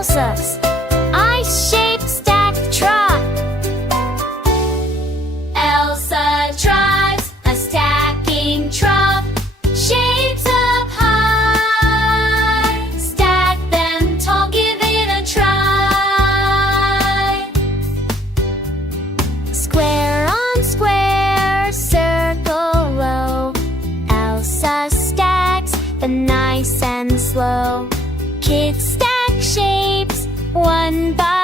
Elsa's ice-shaped stack trot. Elsa trots a stacking trot, shapes up high. Stack them tall, give it a try. Square on square, circle low. Elsa stacks, but nice and slow. Kids stack shapes one by